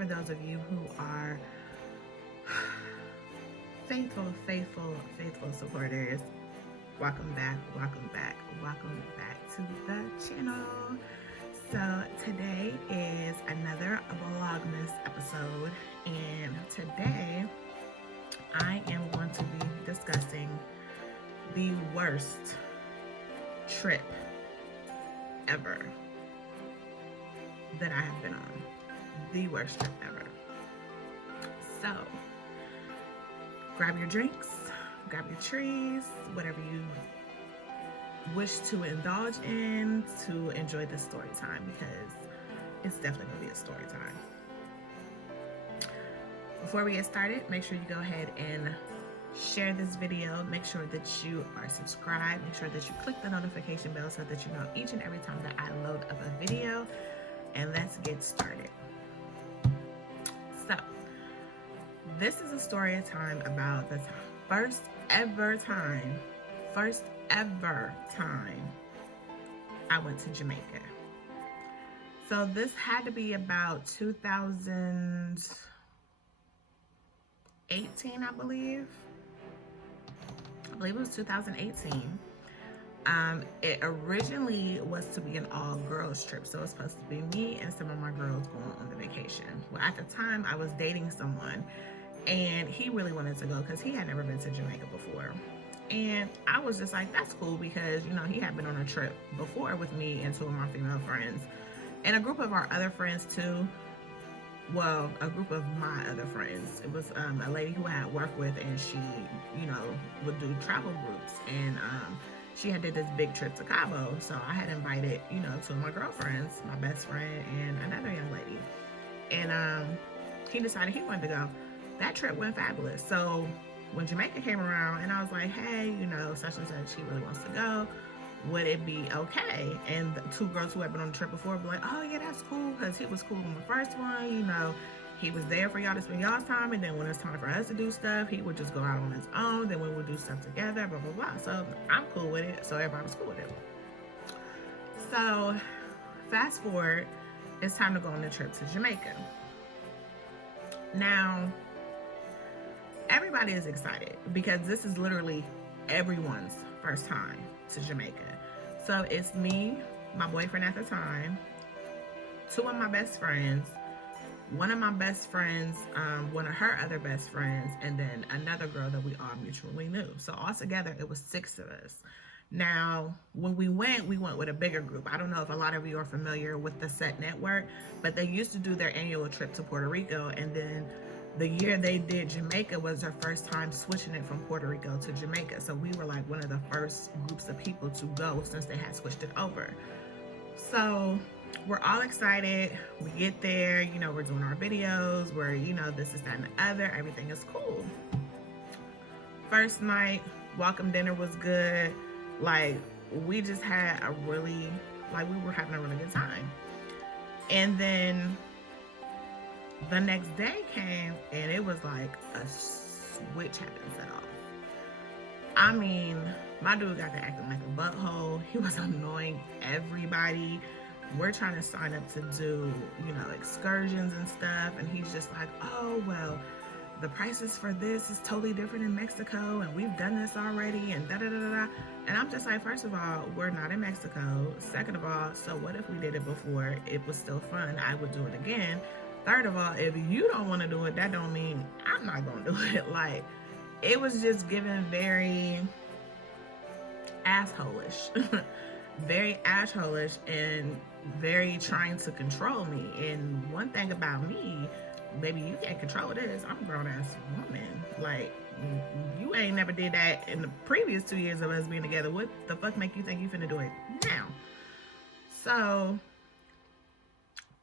for those of you who are faithful supporters, welcome back to the channel. So today is another Vlogmas episode, and today I am going to be discussing the worst trip ever that I have been on. The worst trip ever. So grab your drinks, grab your trees, whatever you wish to indulge in to enjoy this story time, because it's definitely gonna be a story time. Before we get started, make sure you go ahead and share this video. Make sure that you are subscribed. Make sure that you click the notification bell so that you know each and every time that I load up a video. And let's get started. So, this is a story time about the first ever time I went to Jamaica. So this had to be about 2018, I believe it was 2018. It originally was to be an all-girls trip, so it was supposed to be me and some of my girls going on the vacation. Well, at the time, I was dating someone, and he really wanted to go because he had never been to Jamaica before. And I was just like, that's cool, because, you know, he had been on a trip before with me and two of my female friends. And a group of our other friends, too. Well, a group of my other friends. It was a lady who I had worked with, and she, you know, would do travel groups. And she had did this big trip to Cabo. So I had invited, you know, two of my girlfriends, my best friend and another young lady. And he decided he wanted to go. That trip went fabulous. So when Jamaica came around, and I was like, hey, you know, such and such, he really wants to go. Would it be okay? And the two girls who had been on the trip before were like, oh yeah, that's cool, because he was cool on the first one, you know, he was there for y'all to spend y'all's time, and then when it's time for us to do stuff, he would just go out on his own, then we would do stuff together, blah blah blah. So I'm cool with it, so everybody was cool with it. So fast forward, it's time to go on the trip to Jamaica. Now everybody is excited because this is literally everyone's first time to Jamaica. So it's me, my boyfriend at the time, two of my best friends, one of my best friends, one of her other best friends, and then another girl that we all mutually knew. So altogether, it was 6 of us. Now, when we went with a bigger group. I don't know if a lot of you are familiar with the Set Network, but they used to do their annual trip to Puerto Rico, and then the year they did Jamaica was their first time switching it from Puerto Rico to Jamaica. So we were like one of the first groups of people to go since they had switched it over. So we're all excited. We get there, you know, we're doing our videos, we're, you know, this is that and the other. Everything is cool. First night, welcome dinner was good. Like, we just had a really, like, we were having a really good time. And then the next day came, and it was like a switch had been set off. I mean, my dude got to acting like a butthole. He was annoying everybody. We're trying to sign up to do, you know, excursions and stuff, and he's just like, oh, well, the prices for this is totally different in Mexico, and we've done this already, and da-da-da-da-da. And I'm just like, first of all, we're not in Mexico. Second of all, so what if we did it before? It was still fun. I would do it again. Third of all, if you don't want to do it, that don't mean I'm not going to do it. Like, it was just given very asshole-ish. Very asshole-ish and very trying to control me. And one thing about me, baby, you can't control this. I'm a grown-ass woman. Like, you ain't never did that in the previous 2 years of us being together. What the fuck make you think you finna do it now? So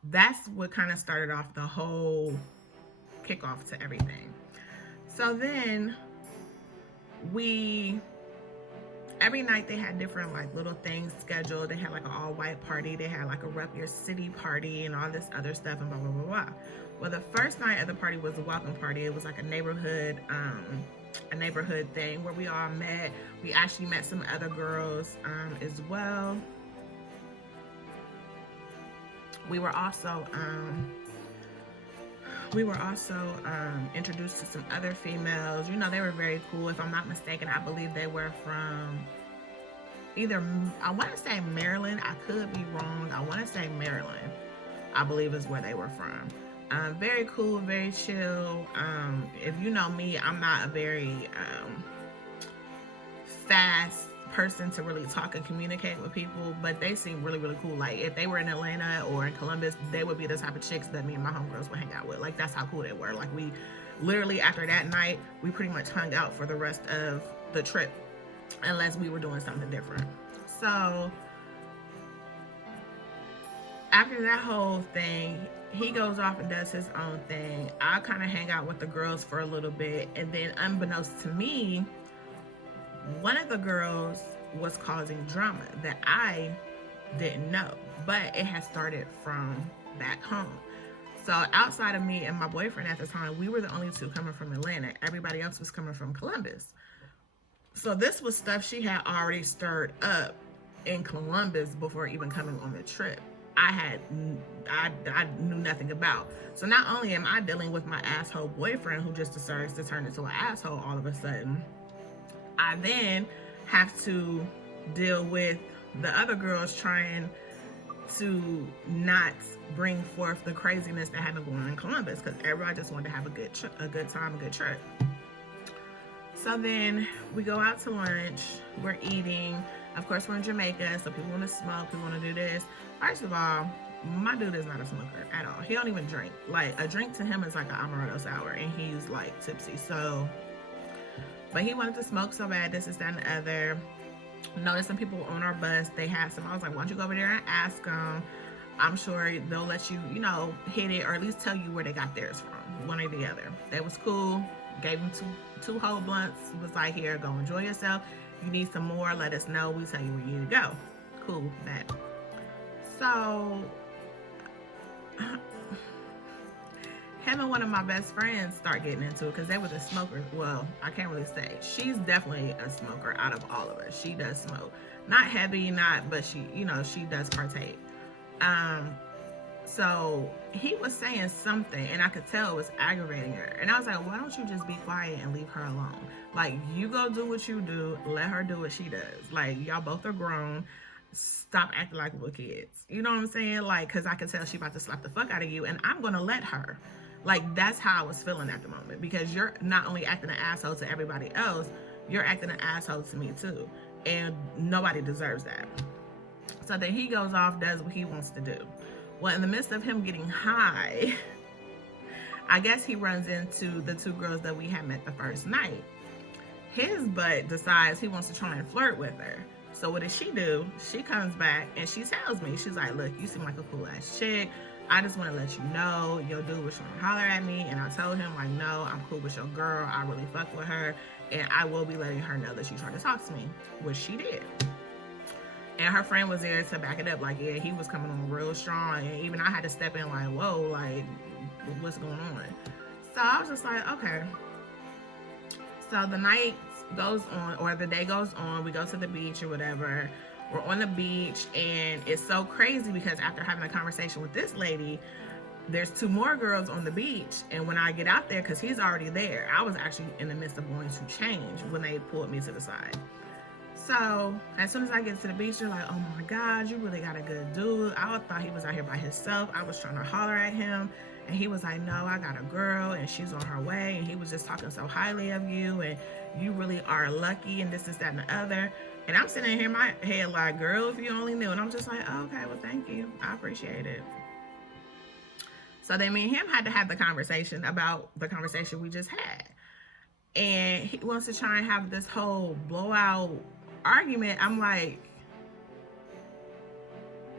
that's what kind of started off the whole kickoff to everything. So then every night they had different like little things scheduled. They had like an all-white party. They had like a Rep Your City party and all this other stuff and blah, blah, blah, blah. Well, the first night of the party was a welcome party. It was like a neighborhood thing where we all met. We actually met some other girls as well. We were also we were also introduced to some other females. You know, they were very cool. If I'm not mistaken, I believe they were from either, I want to say Maryland. I could be wrong. I want to say Maryland, I believe is where they were from. Very cool, very chill. If you know me, I'm not a very fast person to really talk and communicate with people, but they seem really, really cool. Like if they were in Atlanta or in Columbus, they would be the type of chicks that me and my homegirls would hang out with. Like that's how cool they were. Like we literally, after that night, we pretty much hung out for the rest of the trip, unless we were doing something different. So after that whole thing, he goes off and does his own thing. I kind of hang out with the girls for a little bit, and then unbeknownst to me, one of the girls was causing drama that I didn't know, but it had started from back home. So outside of me and my boyfriend at the time, we were the only two coming from Atlanta. Everybody else was coming from Columbus. So this was stuff she had already stirred up in Columbus before even coming on the trip. I knew nothing about. So not only am I dealing with my asshole boyfriend who just decides to turn into an asshole all of a sudden, I then have to deal with the other girls trying to not bring forth the craziness that had been going on in Columbus, because everybody just wanted to have a good time, a good trip. So then we go out to lunch, we're eating. Of course, we're in Jamaica, so people want to smoke, people want to do this. First of all, my dude is not a smoker at all. He don't even drink. Like, a drink to him is like an amaretto sour, and he's like tipsy. So, but he wanted to smoke so bad, this, that, and the other. Noticed some people on our bus, they had some. I was like, why don't you go over there and ask them? I'm sure they'll let you, you know, hit it, or at least tell you where they got theirs from, one or the other. That was cool. Gave him two whole blunts. Was like, here, go enjoy yourself. You need some more, let us know. We tell you where you need to go. Cool, that. So, him and one of my best friends start getting into it because they were the smokers. Well, I can't really say. She's definitely a smoker out of all of us. She does smoke. Not heavy, but she, you know, she does partake. So he was saying something, and I could tell it was aggravating her. And I was like, why don't you just be quiet and leave her alone? Like, you go do what you do. Let her do what she does. Like, y'all both are grown. Stop acting like little kids. You know what I'm saying? Like, because I could tell she about to slap the fuck out of you, and I'm going to let her. Like, that's how I was feeling at the moment, because you're not only acting an asshole to everybody else, you're acting an asshole to me too. And nobody deserves that. So then he goes off, does what he wants to do. Well, in the midst of him getting high, I guess he runs into the two girls that we had met the first night. His butt decides he wants to try and flirt with her. So what does she do? She comes back and she tells me, she's like, look, you seem like a cool ass chick. I just want to let you know your dude was trying to holler at me. And I told him, like, no, I'm cool with your girl. I really fuck with her. And I will be letting her know that you tried to talk to me, which she did. And her friend was there to back it up. Like, yeah, he was coming on real strong. And even I had to step in like, whoa, like, what's going on? So I was just like, okay. So the night goes on, or the day goes on. We go to the beach or whatever. We're on the beach. And it's so crazy because after having a conversation with this lady, there's two more girls on the beach. And when I get out there, because he's already there, I was actually in the midst of going to change when they pulled me to the side. So as soon as I get to the beach, they're like, oh my God, you really got a good dude. I thought he was out here by himself. I was trying to holler at him. And he was like, no, I got a girl and she's on her way. And he was just talking so highly of you. And you really are lucky and this, that, and the other. And I'm sitting here in my head like, girl, if you only knew. And I'm just like, oh, okay, well, thank you. I appreciate it. So then me and him had to have the conversation about the conversation we just had. And he wants to try and have this whole blowout argument. I'm like,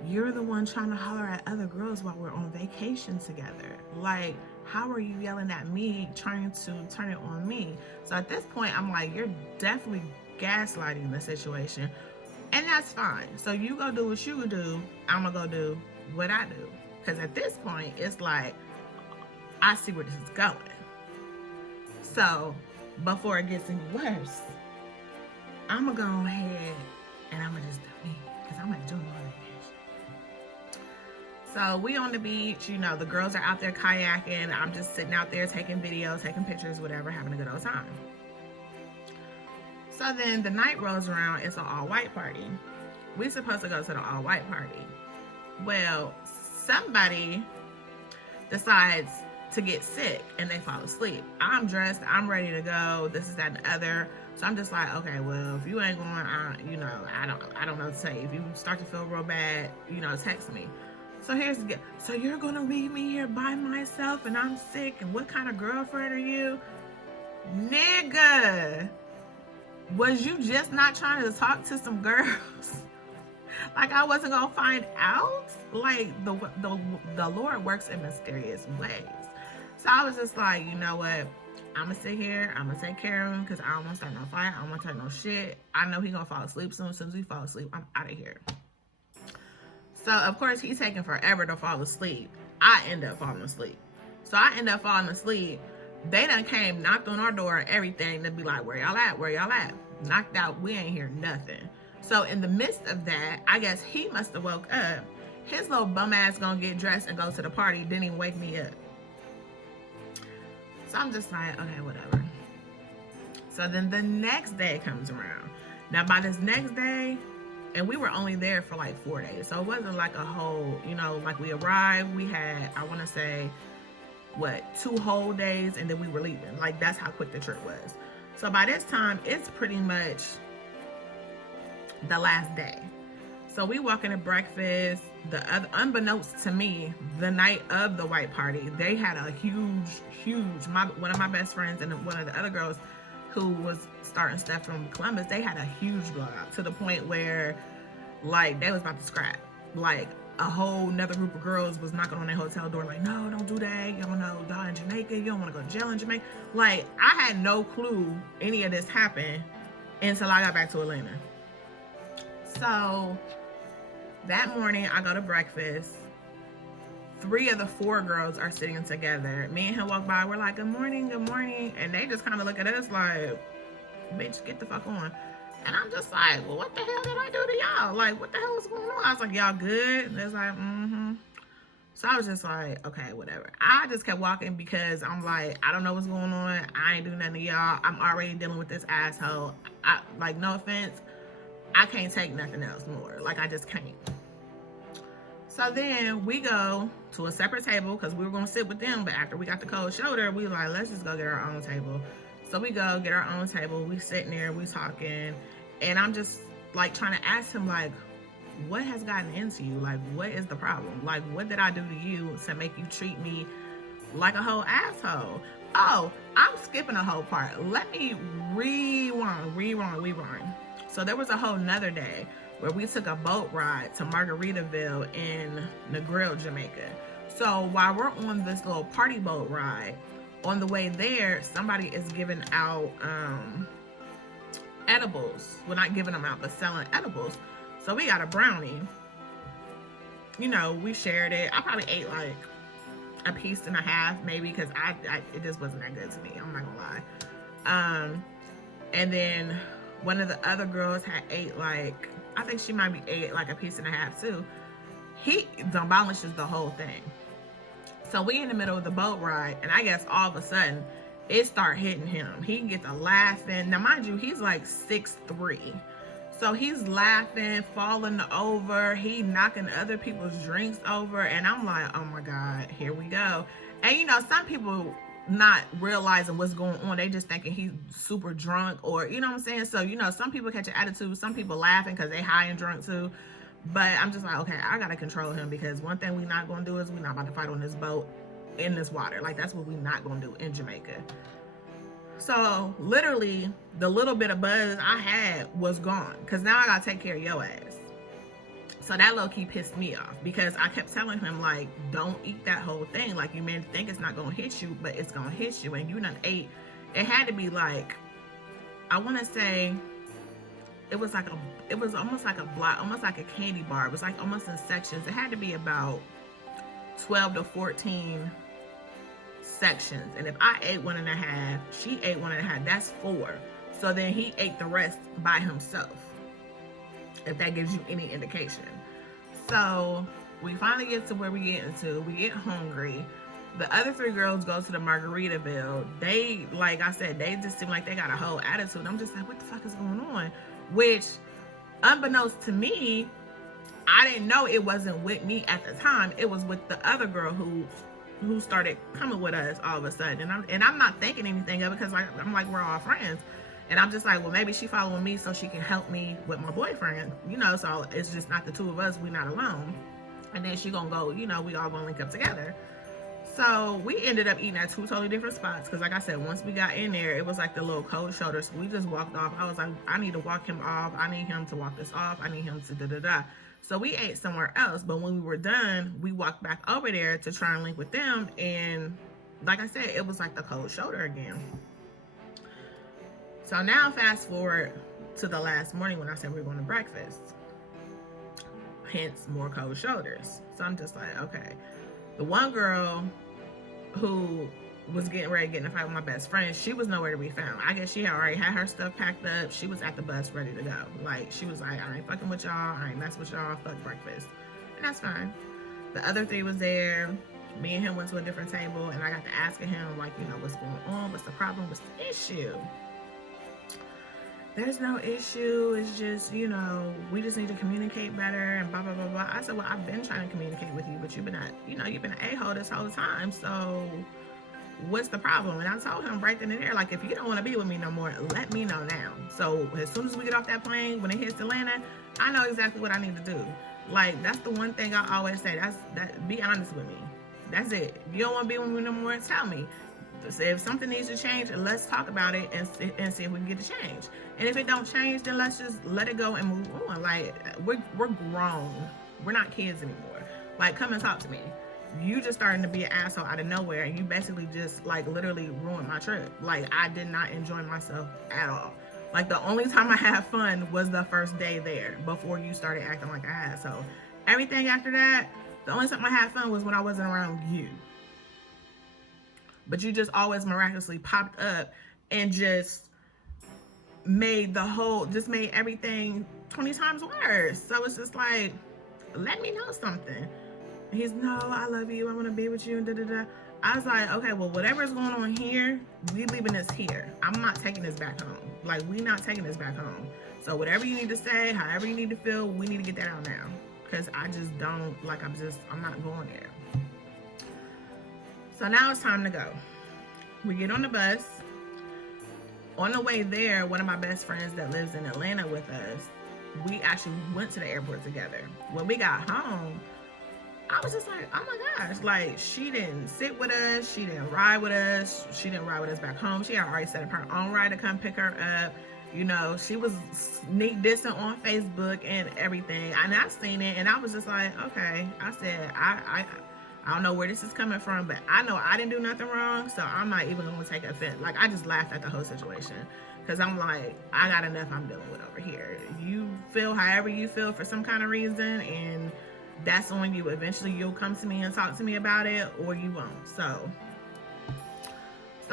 you're the one trying to holler at other girls while we're on vacation together. Like, how are you yelling at me, trying to turn it on me? So at this point, I'm like, you're definitely gaslighting the situation. And that's fine. So you go do what you do. I'm gonna go do what I do. Because at this point, it's like, I see where this is going. So before it gets any worse, I'm gonna go ahead and I'm gonna just do me, because I'm gonna do more vacation. So we on the beach, you know, the girls are out there kayaking. I'm just sitting out there taking videos, taking pictures, whatever, having a good old time. So then the night rolls around, it's an all-white party. We're supposed to go to the all-white party. Well, somebody decides to get sick and they fall asleep. I'm dressed, I'm ready to go, this is that and the other. So I'm just like, okay, well, if you ain't going, I don't know what to say. If you start to feel real bad, you know, text me. So here's the, so you're gonna leave me here by myself and I'm sick, and what kind of girlfriend are you? Nigga, was you just not trying to talk to some girls? Like I wasn't gonna find out? Like the Lord works in mysterious ways. So I was just like, you know what? I'm gonna sit here, I'm gonna take care of him because I don't wanna start no fight, I don't wanna start no shit. I know he gonna fall asleep soon. As soon as he falls asleep, I'm out of here. So of course he's taking forever to fall asleep. I end up falling asleep. So I end up falling asleep. They done came, knocked on our door and everything to be like, where y'all at? Where y'all at? Knocked out, we ain't hear nothing. So in the midst of that, I guess he must have woke up. His little bum ass gonna get dressed and go to the party, didn't even wake me up. So I'm just like, okay, whatever. So then the next day comes around. Now by this next day, and we were only there for like 4 days. So it wasn't like a whole, you know, like we arrived, we had, I wanna say, what, 2 whole days, and then we were leaving. Like that's how quick the trip was. So by this time, it's pretty much the last day. So we walk into breakfast. The other, unbeknownst to me, the night of the white party, they had a huge, one of my best friends and one of the other girls who was starting stuff from Columbus, they had a huge blowout to the point where like they was about to scrap. Like a whole nother group of girls was knocking on their hotel door like, no, don't do that. Y'all know y'all in Jamaica. You don't want to go to jail in Jamaica. Like I had no clue any of this happened until I got back to Atlanta. So that morning I go to breakfast. 3 of the 4 girls are sitting together. Me and him walk by. We're like, good morning, good morning. And they just kind of look at us like, bitch, get the fuck on. And I'm just like, well, what the hell did I do to y'all? Like, what the hell is going on? I was like, y'all good? And it's like, mm-hmm. So I was just like, okay, whatever. I just kept walking because I'm like, I don't know what's going on. I ain't do nothing to y'all. I'm already dealing with this asshole. Like, no offense, I can't take nothing else more. Like, I just can't. So then we go to a separate table because we were going to sit with them. But after we got the cold shoulder, we were like, let's just go get our own table. So we go get our own table. We sitting there, we talking. And I'm just like trying to ask him, like, what has gotten into you? Like, what is the problem? Like, what did I do to you to make you treat me like a whole asshole? Oh, I'm skipping a whole part. Let me rewind. So there was a whole nother day where we took a boat ride to Margaritaville in Negril, Jamaica. So while we're on this little party boat ride, on the way there, somebody is giving out edibles. Well, not giving them out, but selling edibles. So we got a brownie. You know, we shared it. I probably ate like a piece and a half, maybe, because it just wasn't that good to me. I'm not gonna lie. And then one of the other girls had ate like, I think she might be ate like a piece and a half too. He demolishes the whole thing. So we in the middle of the boat ride, and I guess all of a sudden it start hitting him. He gets a laughing. Now mind you, he's like 6'3". So he's laughing, falling over, he knocking other people's drinks over, and I'm like, oh my God, here we go. And you know, some people not realizing what's going on, they just thinking he's super drunk, or you know what I'm saying? So, you know, some people catch an attitude, some people laughing because they high and drunk too. But I'm just like, okay, I gotta control him, because one thing we're not gonna do is we're not about to fight on this boat in this water. Like, that's what we're not gonna do in Jamaica. So literally the little bit of buzz I had was gone, because now I gotta take care of your ass. So that low-key pissed me off, because I kept telling him, like, don't eat that whole thing. Like, you may think it's not gonna hit you, but it's gonna hit you. And you done ate, it had to be like, I want to say it was almost like a block, almost like a candy bar. It was like almost in sections. It had to be about 12 to 14 sections. And if I ate 1.5, she ate 1.5, that's 4. So then he ate the rest by himself, if that gives you any indication. So We finally get to where we get into. We get hungry. The other 3 girls go to the Margaritaville. They, like I said, they just seem like they got a whole attitude. I'm just like, what the fuck is going on? Which, unbeknownst to me, I didn't know it wasn't with me at the time. It was with the other girl who started coming with us all of a sudden. And I'm not thinking anything of it because I'm like, we're all friends. And I'm just like, well, maybe she following me so she can help me with my boyfriend, you know, so it's just not the 2 of us. We're not alone. And then she gonna go, you know, we all gonna link up together. So we ended up eating at 2 totally different spots because, like I said, once we got in there, it was like the little cold shoulder. So we just walked off. I was like, I need to walk him off. I need him to walk this off. I need him to da-da-da. So we ate somewhere else. But when we were done, we walked back over there to try and link with them. And like I said, it was like the cold shoulder again. So now fast forward to the last morning when I said we were going to breakfast. Hence, more cold shoulders. So I'm just like, okay. The one girl who was getting ready to get in a fight with my best friend, she was nowhere to be found. I guess she had already had her stuff packed up. She was at the bus ready to go. Like, she was like, I ain't fucking with y'all. I ain't messing with y'all. Fuck breakfast. And that's fine. The other 3 was there. Me and him went to a different table, and I got to asking him, like, you know, what's going on? What's the problem? What's the issue? There's no issue. It's just, you know, we just need to communicate better and blah, blah, blah, blah. I said, well, I've been trying to communicate with you, but you've been an a-hole this whole time. So what's the problem? And I told him right then and there, like, if you don't want to be with me no more, let me know now. So as soon as we get off that plane, when it hits Atlanta, I know exactly what I need to do. Like, that's the one thing I always say. Be honest with me. That's it. If you don't want to be with me no more, tell me. So if something needs to change, let's talk about it and see if we can get it changed. And if it don't change, then let's just let it go and move on. Like, we're grown. We're not kids anymore. Like, come and talk to me. You just starting to be an asshole out of nowhere, and you basically just, like, literally ruined my trip. Like, I did not enjoy myself at all. Like, the only time I had fun was the first day there before you started acting like an asshole. Everything after that, the only time I had fun was when I wasn't around you. But you just always miraculously popped up and just made everything 20 times worse. So it's just like, let me know something. He's, no, I love you. I want to be with you. And da da da. I was like, okay, well, whatever's going on here, we leaving this here. I'm not taking this back home. Like, we not taking this back home. So whatever you need to say, however you need to feel, we need to get that out now. Because I just don't, like, I'm not going there. So now it's time to go. We get on the bus. On the way there, one of my best friends that lives in Atlanta with us, we actually went to the airport together. When we got home, I was just like, oh my gosh, like, she didn't sit with us. She didn't ride with us. She didn't ride with us back home. She had already set up her own ride to come pick her up. You know, she was sneak dissing on Facebook and everything. And I seen it, and I was just like, okay. I said, I don't know where this is coming from, but I know I didn't do nothing wrong, so I'm not even going to take offense. Like, I just laughed at the whole situation because I'm like, I got enough I'm dealing with over here. You feel however you feel for some kind of reason, and that's on you. Eventually, you'll come to me and talk to me about it, or you won't. So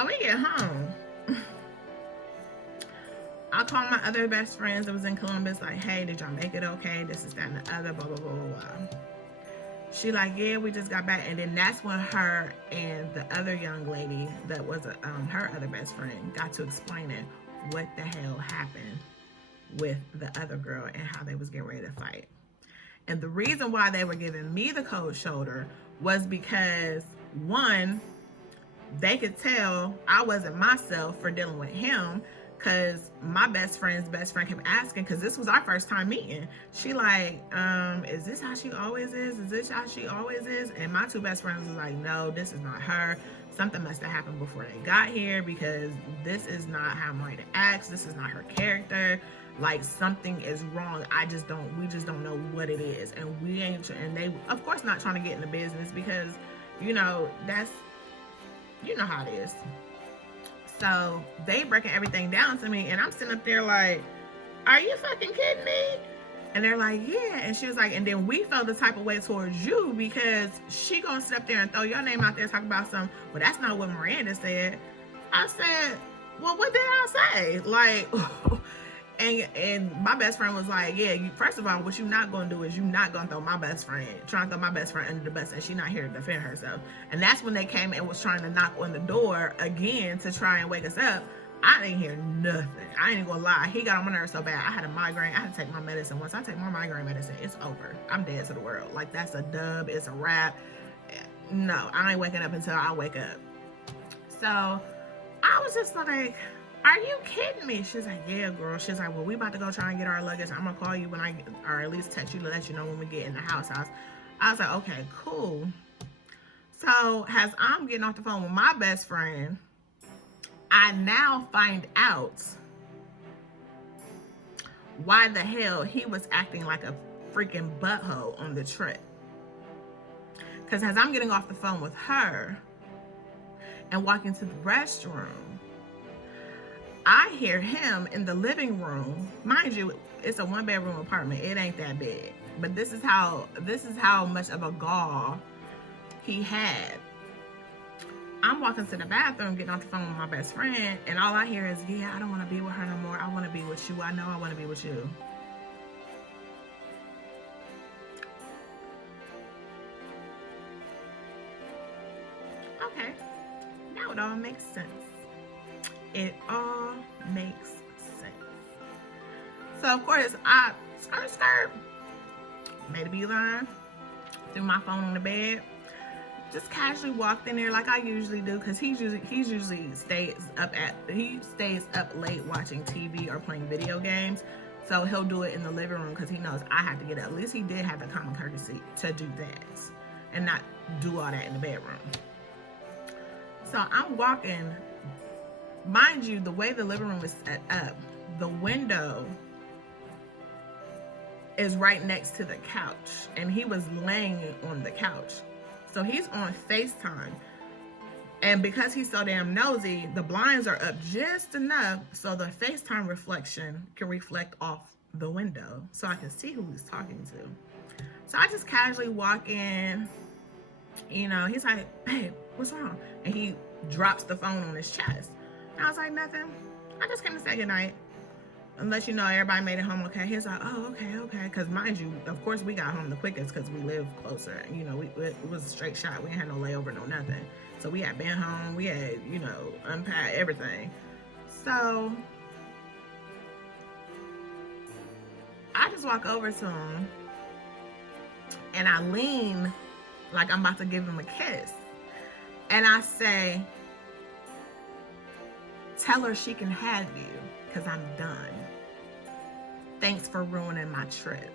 we get home. I called my other best friends that was in Columbus, like, hey, did y'all make it okay? This is that and the other, blah, blah, blah, blah, blah. She like, yeah, we just got back. And then that's when her and the other young lady that was her other best friend got to explaining what the hell happened with the other girl and how they was getting ready to fight. And the reason why they were giving me the cold shoulder was because, one, they could tell I wasn't myself for dealing with him, because my best friend's best friend kept asking, because this was our first time meeting. She like, is this how she always is? Is this how she always is? And my 2 best friends was like, no, this is not her. Something must have happened before they got here, because this is not how Miranda acts. This is not her character. Like, something is wrong. We just don't know what it is. And we ain't, and they, of course, not trying to get in the business, because, you know, you know how it is. So they breaking everything down to me, and I'm sitting up there like, are you fucking kidding me? And they're like, yeah. And she was like, and then we felt the type of way towards you because she gonna sit up there and throw your name out there, talk about some, well, that's not what Miranda said. I said, well, what did I say? Like, And my best friend was like, yeah, first of all, what you not gonna do is you not gonna throw my best friend, trying to throw my best friend under the bus, and she not here to defend herself. And that's when they came and was trying to knock on the door again to try and wake us up. I didn't hear nothing. I ain't gonna lie. He got on my nerves so bad. I had a migraine. I had to take my medicine. Once I take my migraine medicine, it's over. I'm dead to the world. Like, that's a dub. It's a wrap. No, I ain't waking up until I wake up. So I was just like, are you kidding me? She's like, yeah, girl. She's like, well, we about to go try and get our luggage. I'm gonna call you when or at least text you to let you know when we get in the house. I was like, okay, cool. So as I'm getting off the phone with my best friend, I now find out why the hell he was acting like a freaking butthole on the trip. Because as I'm getting off the phone with her and walking to the restroom, I hear him in the living room. Mind you, it's a 1-bedroom apartment. It ain't that big. But this is how much of a gall he had. I'm walking to the bathroom, getting off the phone with my best friend, and all I hear is, yeah, I don't want to be with her no more. I want to be with you. I know I want to be with you. Okay. Now it all makes sense. It all makes sense. So, of course, I skirt, made a beeline, threw my phone on the bed, just casually walked in there like I usually do, because he usually stays up late watching TV or playing video games. So he'll do it in the living room because he knows I have to get up. At least he did have the common courtesy to do that and not do all that in the bedroom. So I'm walking. Mind you, the way the living room is set up, the window is right next to the couch, and he was laying on the couch. So he's on FaceTime, and because he's so damn nosy, the blinds are up just enough so the FaceTime reflection can reflect off the window so I can see who he's talking to. So I just casually walk in, you know, he's like, babe, what's wrong? And he drops the phone on his chest. And I was like, nothing. I just came to say goodnight and let you know everybody made it home okay. He's like, oh, okay. Because mind you, of course, we got home the quickest because we live closer. You know, it was a straight shot. We had no layover, no nothing. So we had been home. We had, you know, unpacked everything. So I just walk over to him and I lean like I'm about to give him a kiss. And I say, tell her she can have you because I'm done. Thanks for ruining my trip.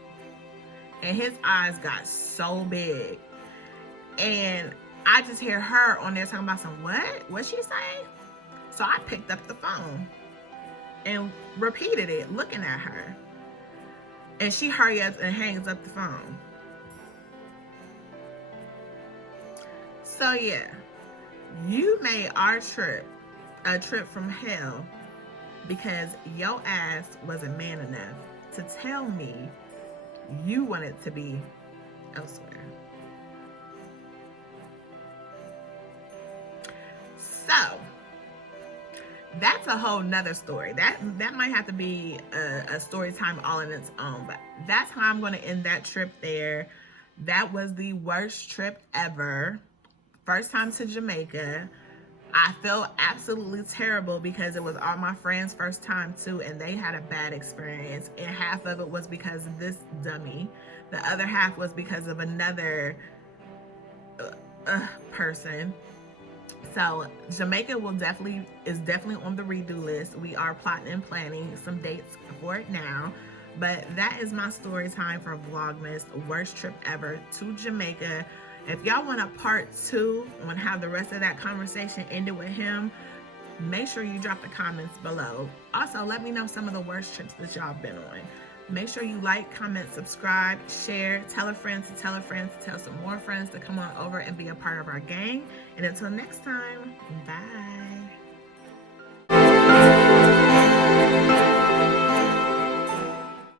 And his eyes got so big. And I just hear her on there talking about some, what? What'd she say? So I picked up the phone and repeated it, looking at her. And she hurries up and hangs up the phone. So yeah, you made our trip a trip from hell because your ass wasn't man enough to tell me you wanted to be elsewhere. So that's a whole nother story. That might have to be a story time all in its own, but that's how I'm going to end that trip there. That was the worst trip ever. First time to Jamaica. I felt absolutely terrible because it was all my friends' first time too, and they had a bad experience. And half of it was because of this dummy. The other half was because of another person. So Jamaica is definitely on the redo list. We are plotting and planning some dates for it now. But that is my story time for Vlogmas, worst trip ever to Jamaica. If y'all want a part 2 on how the rest of that conversation ended with him, make sure you drop the comments below. Also, let me know some of the worst trips that y'all been on. Make sure you like, comment, subscribe, share, tell a friend to tell a friend to tell some more friends to come on over and be a part of our gang. And until next time, bye.